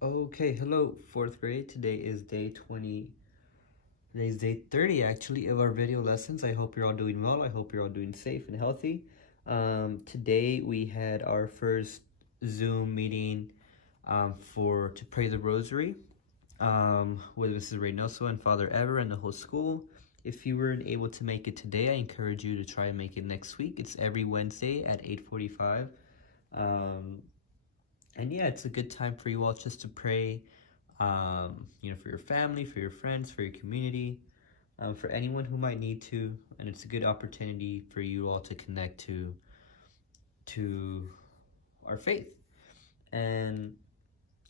Okay, hello, fourth grade. Today is today's day 30 actually of our video lessons. I hope you're all doing well. I hope you're all doing safe and healthy. Today we had our first Zoom meeting to pray the rosary with Mrs. Reynoso and Father Ever and the whole school. If you weren't able to make it today, I encourage you to try and make it next week. It's every Wednesday at 8:45. And yeah, it's a good time for you all just to pray, for your family, for your friends, for your community, for anyone who might need to. And it's a good opportunity for you all to connect to our faith. And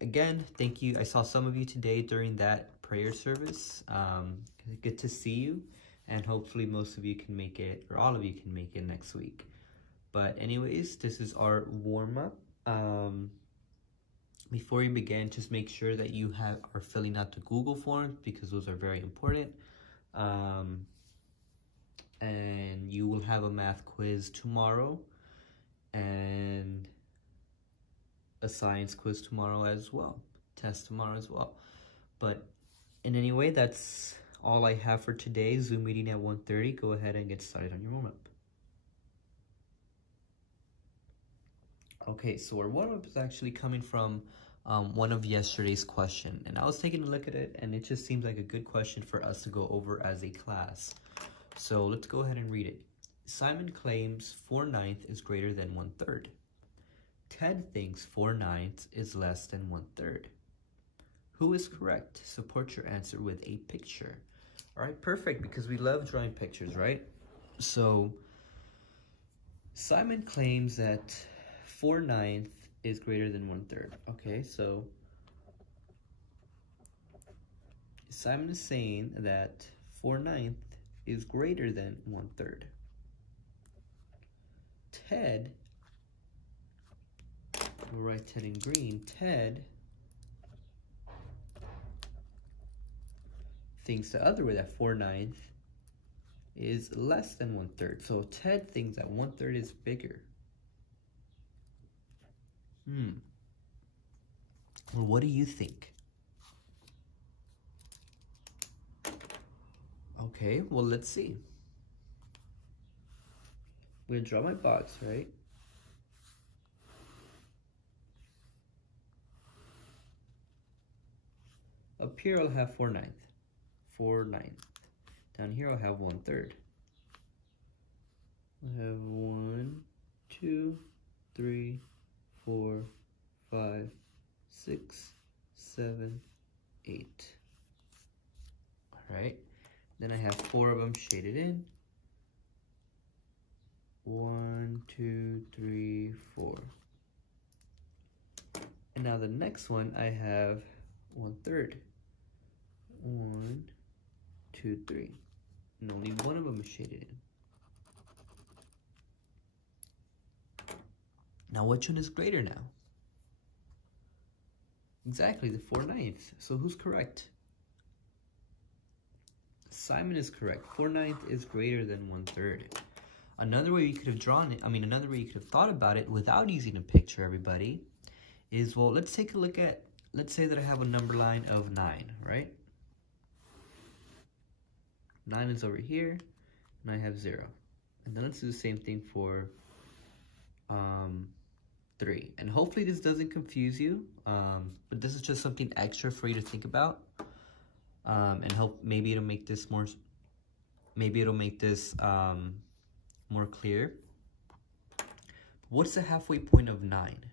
again, thank you. I saw some of you today during that prayer service. Good to see you. And hopefully most of you can make it, or all of you can make it next week. But anyways, this is our warm-up. Before we begin, just make sure that you are filling out the Google forms because those are very important. And you will have a math quiz tomorrow and a science quiz tomorrow as well, test tomorrow as well. But in any way, that's all I have for today. Zoom meeting at 1:30. Go ahead and get started on your warm-up. Okay, so our warm-up is actually coming from one of yesterday's question, and I was taking a look at it, and it just seems like a good question for us to go over as a class. So let's go ahead and read it. Simon claims 4/9 is greater than 1/3. Ted thinks 4/9 is less than 1/3. Who is correct? Support your answer with a picture. All right, perfect, because we love drawing pictures, right? So Simon claims that 4/9 is greater than 1/3. Okay, so Simon is saying that 4/9 is greater than 1/3. Ted, we'll write Ted in green. Ted thinks the other way, that 4/9 is less than 1/3. So Ted thinks that 1/3 is bigger. Well, what do you think? Okay, well, let's see. I'm gonna draw my box, right? Up here, I'll have 4/9. 4/9. Down here, I'll have 1/3. I have 1, 2, 3, 4, 5, 6, 7, 8. All right. Then I have 4 of them shaded in. 1, 2, 3, 4. And now the next one, I have 1/3. 1, 2, 3. And only one of them is shaded in. Now, which one is greater now? Exactly, the 4/9. So who's correct? Simon is correct. 4/9 is greater than 1/3. Another way you could have drawn it, another way you could have thought about it without using a picture, everybody, is, well, let's take a look at, let's say that I have a number line of 9, right? 9 is over here, and I have 0. And then let's do the same thing for 3. And hopefully this doesn't confuse you, but this is just something extra for you to think about, and maybe it'll make this more clear. What's the halfway point of 9?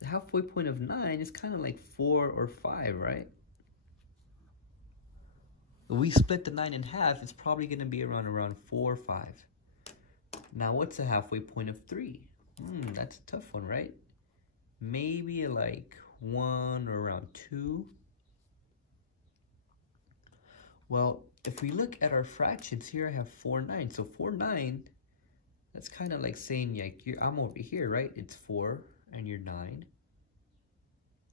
The halfway point of 9 is kind of like 4 or 5, right? If we split the 9 in half, it's probably going to be around 4 or 5. Now, what's the halfway point of 3? That's a tough one, right? Maybe like 1 or around 2. Well, if we look at our fractions here, I have 4/9. So 4/9, that's kind of like saying, like, I'm over here, right? It's 4 and you're 9.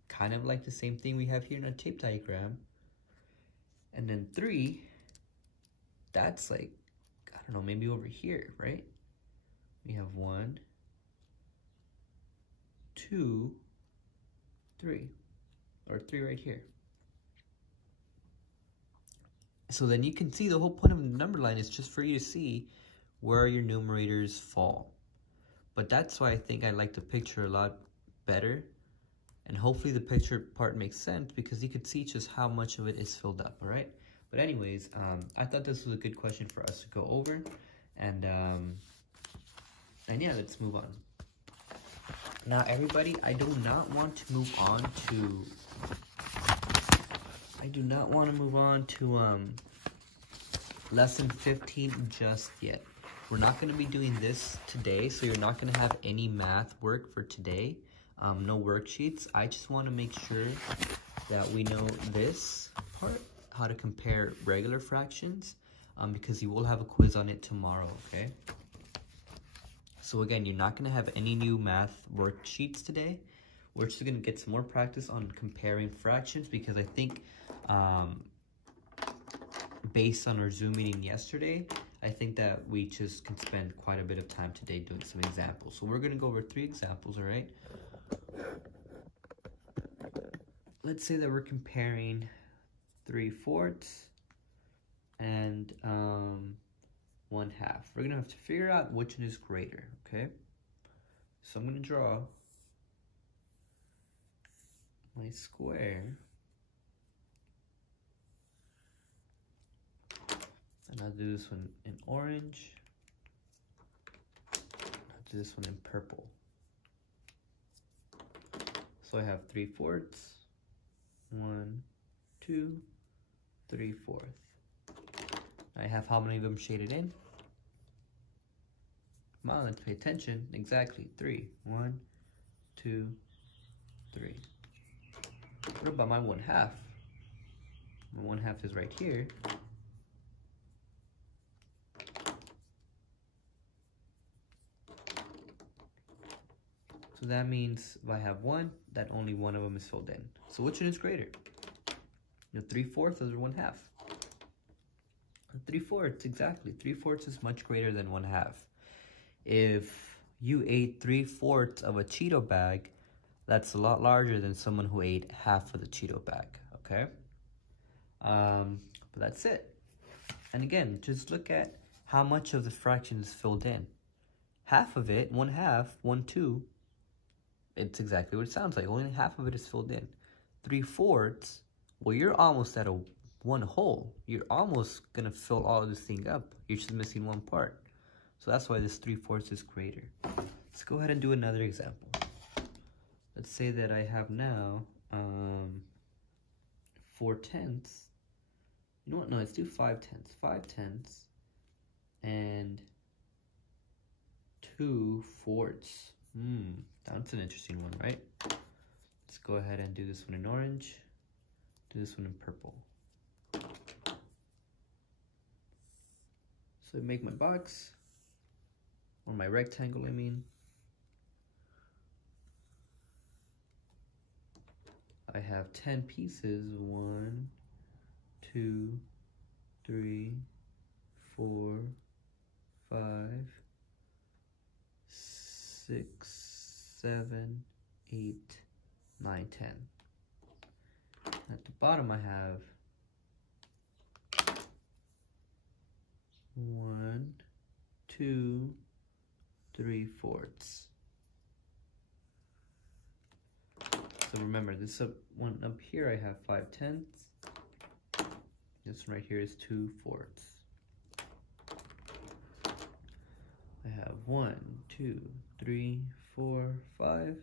Kind of like the same thing we have here in a tape diagram. And then 3, that's like, I don't know, maybe over here, right? We have 1, 2, 3, or 3 right here. So then you can see the whole point of the number line is just for you to see where your numerators fall. But that's why I think I like the picture a lot better. And hopefully the picture part makes sense because you could see just how much of it is filled up, all right? But anyways, I thought this was a good question for us to go over. And yeah, let's move on. Now, everybody, I do not want to move on to lesson 15 just yet. We're not going to be doing this today, so you're not going to have any math work for today. No worksheets. I just want to make sure that we know this part, how to compare regular fractions, because you will have a quiz on it tomorrow, okay? So again, you're not going to have any new math worksheets today. We're just going to get some more practice on comparing fractions because I think based on our Zoom meeting yesterday, I think that we just can spend quite a bit of time today doing some examples. So we're going to go over 3 examples, all right? Let's say that we're comparing 3/4 and 1/2. We're going to have to figure out which one is greater, okay? So I'm going to draw my square. And I'll do this one in orange. I'll do this one in purple. So I have 3/4, 1, 2, 3/4. I have how many of them shaded in? Come on, let's pay attention. Exactly, 3. 1, 2, 3. What about my 1/2? My 1/2 is right here. So that means if I have 1, that only one of them is filled in. So which one is greater? 3/4 or 1/2? 3/4, exactly. 3/4 is much greater than 1/2. If you ate 3/4 of a Cheeto bag, that's a lot larger than someone who ate half of the Cheeto bag, okay? But that's it. And again, just look at how much of the fraction is filled in. Half of it, 1/2, 1, 2, it's exactly what it sounds like. Only half of it is filled in. 3/4, well, you're almost at a 1 whole. You're almost gonna fill all of this thing up. You're just missing one part. So that's why this 3/4 is greater. Let's go ahead and do another example. Let's say that I have now 4/10. You know what? No, let's do 5/10. 5/10 and 2/4. That's an interesting one, right? Let's go ahead and do this one in orange. Do this one in purple. So I make my box, or my rectangle, I mean. I have 10 pieces. 1, 2, 3, 4, 5, 6, 7, 8, 9, 10. At the bottom I have 1, 2, 3/4. So remember, this one up here I have 5/10. This one right here is 2/4. I have 1, 2, 3, 4, 5.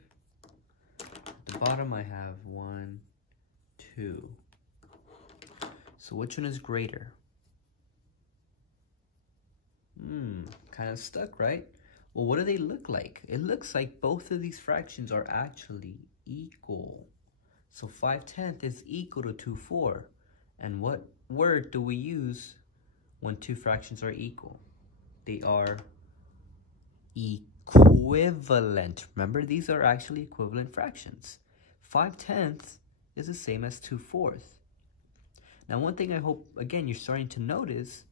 At the bottom I have 1, 2. So which one is greater? Kind of stuck, right? Well, what do they look like? It looks like both of these fractions are actually equal. So 5/10 is equal to 2/4. And what word do we use when two fractions are equal? They are equivalent. Remember, these are actually equivalent fractions. 5/10 is the same as 2/4. Now, one thing I hope, again, you're starting to notice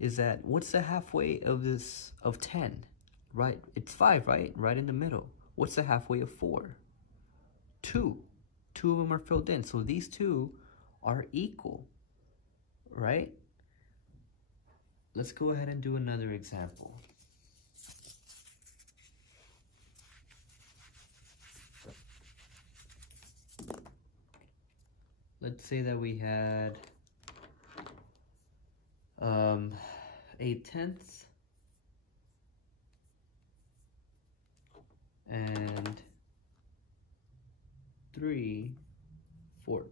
is that what's the halfway of this, of 10? Right, it's 5, right? Right in the middle. What's the halfway of 4? 2. 2 of them are filled in. So these 2 are equal, right? Let's go ahead and do another example. Let's say that we had 8/10 and 3/4.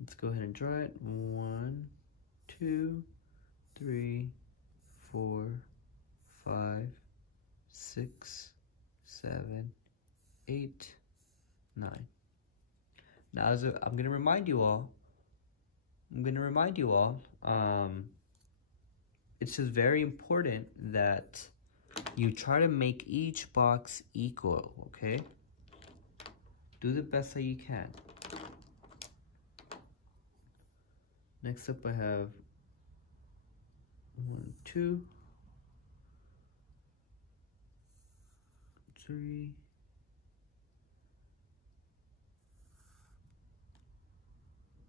Let's go ahead and draw it. 1, 2, 3, 4, 5, 6, 7, 8, 9. Now, I'm going to remind you all, it's just very important that you try to make each box equal, okay? Do the best that you can. Next up, I have 1, 2, 3,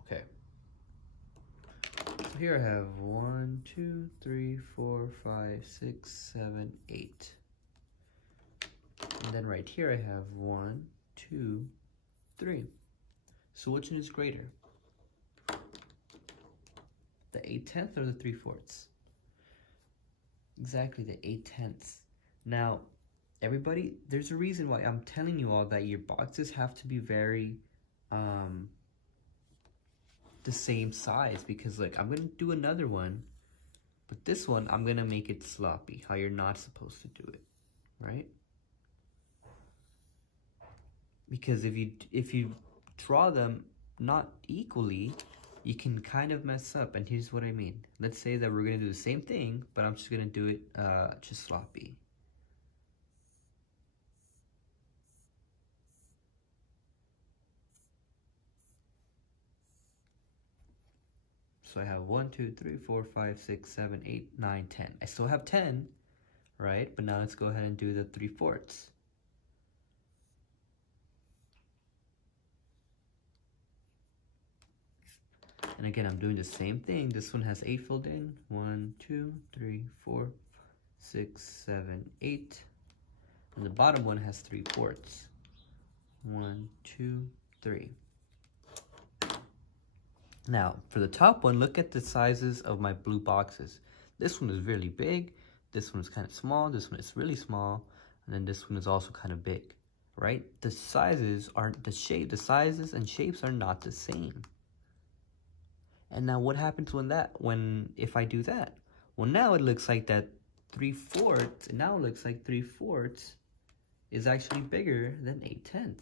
okay. So here I have 1, 2, 3, 4, 5, 6, 7, 8. And then right here I have 1, 2, 3. So which one is greater? The 8/10 or the 3/4? Exactly, the 8/10. Now, everybody, there's a reason why I'm telling you all that your boxes have to be very the same size, because like I'm gonna do another one, but this one I'm gonna make it sloppy, how you're not supposed to do it, right? Because if you draw them not equally, you can kind of mess up. And here's what I mean. Let's say that we're gonna do the same thing, but I'm just gonna do it just sloppy. So I have 1, 2, 3, 4, 5, 6, 7, 8, 9, 10. I still have 10, right? But now let's go ahead and do the 3/4. And again, I'm doing the same thing. This one has 8 filled in. 1, 2, 3, 4, 6, 7, 8. And the bottom one has 3/4. 1, 2, 3. Now, for the top one, look at the sizes of my blue boxes. This one is really big. This one is kind of small. This one is really small. And then this one is also kind of big, right? The sizes aren't the shape. The sizes and shapes are not the same. And now what happens if I do that? Well, now it looks like that 3/4, and now it looks like 3/4 is actually bigger than 8/10.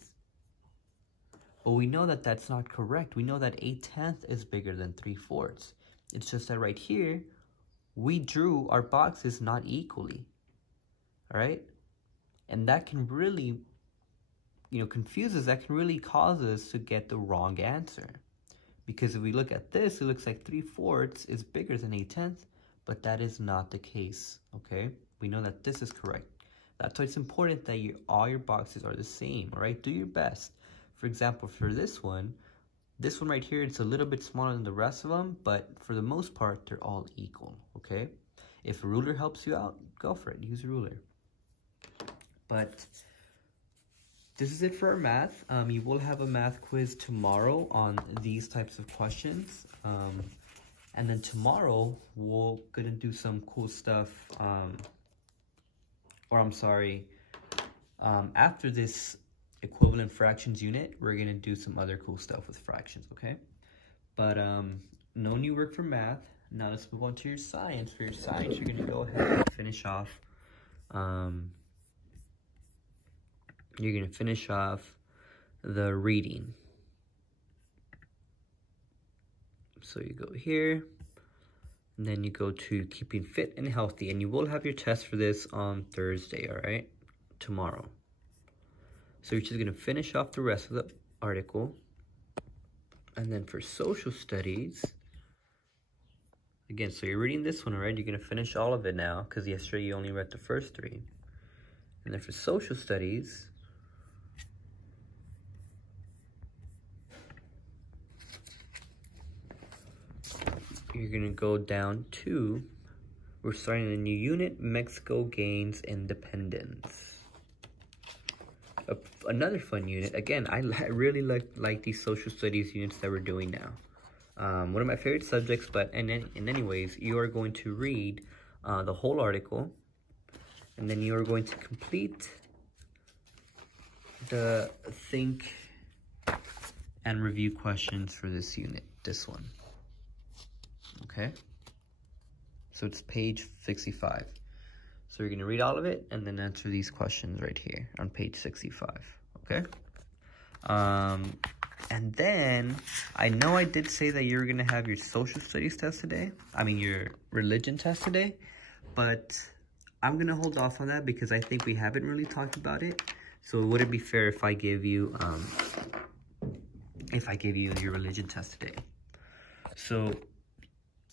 But we know that that's not correct. We know that 8/10 is bigger than 3/4. It's just that right here, we drew our boxes not equally, all right? And that can really, confuse us. That can really cause us to get the wrong answer. Because if we look at this, it looks like 3/4 is bigger than 8/10, but that is not the case, okay? We know that this is correct. That's why it's important that all your boxes are the same, all right? Do your best. For example, for this one right here, it's a little bit smaller than the rest of them, but for the most part, they're all equal, okay? If a ruler helps you out, go for it. Use a ruler. But this is it for our math. You will have a math quiz tomorrow on these types of questions. And then tomorrow, we're gonna do some cool stuff, after this equivalent fractions unit, we're gonna do some other cool stuff with fractions, okay? But no new work for math. Now let's move on to your science. For your science, you're gonna go ahead and finish off the reading. So you go here, and then you go to keeping fit and healthy, and you will have your test for this on Thursday, all right? Tomorrow. So you're just going to finish off the rest of the article. And then for social studies, again, so you're reading this one, alright? You're going to finish all of it now, because yesterday you only read the first 3. And then for social studies, you're going to go down to, we're starting a new unit, Mexico gains independence. Another fun unit. Again, I really like these social studies units that we're doing now. One of my favorite subjects, but in anyways, you are going to read the whole article, and then you are going to complete the think and review questions for this unit, this one. Okay? So it's page 65. So you're going to read all of it and then answer these questions right here on page 65, okay? And then, I know I did say that you're going to have your social studies test today. I mean, your religion test today. But I'm going to hold off on that because I think we haven't really talked about it. So would it be fair if I give you, your religion test today? So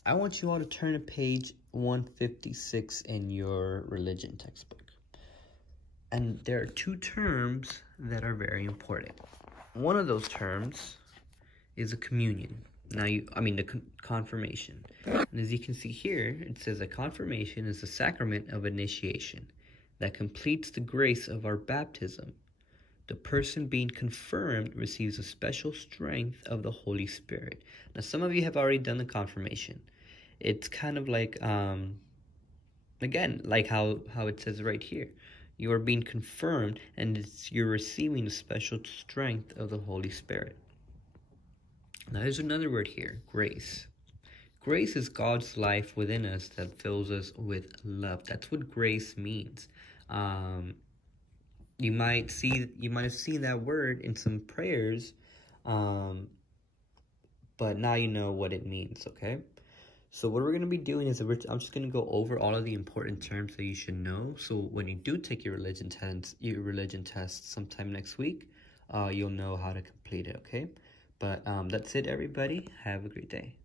I want you all to turn to page 156 in your religion textbook. And there are 2 terms that are very important. One of those terms is a communion. Now, the confirmation. And as you can see here, it says a confirmation is the sacrament of initiation that completes the grace of our baptism. The person being confirmed receives a special strength of the Holy Spirit. Now, some of you have already done the confirmation. It's kind of like, again, like how it says right here. You are being confirmed, and you're receiving the special strength of the Holy Spirit. Now, there's another word here, grace. Grace is God's life within us that fills us with love. That's what grace means. You might have seen that word in some prayers, but now you know what it means, okay? So what we're going to be doing is I'm just going to go over all of the important terms that you should know. So when you do take your religion test sometime next week, you'll know how to complete it, okay? But that's it, everybody. Have a great day.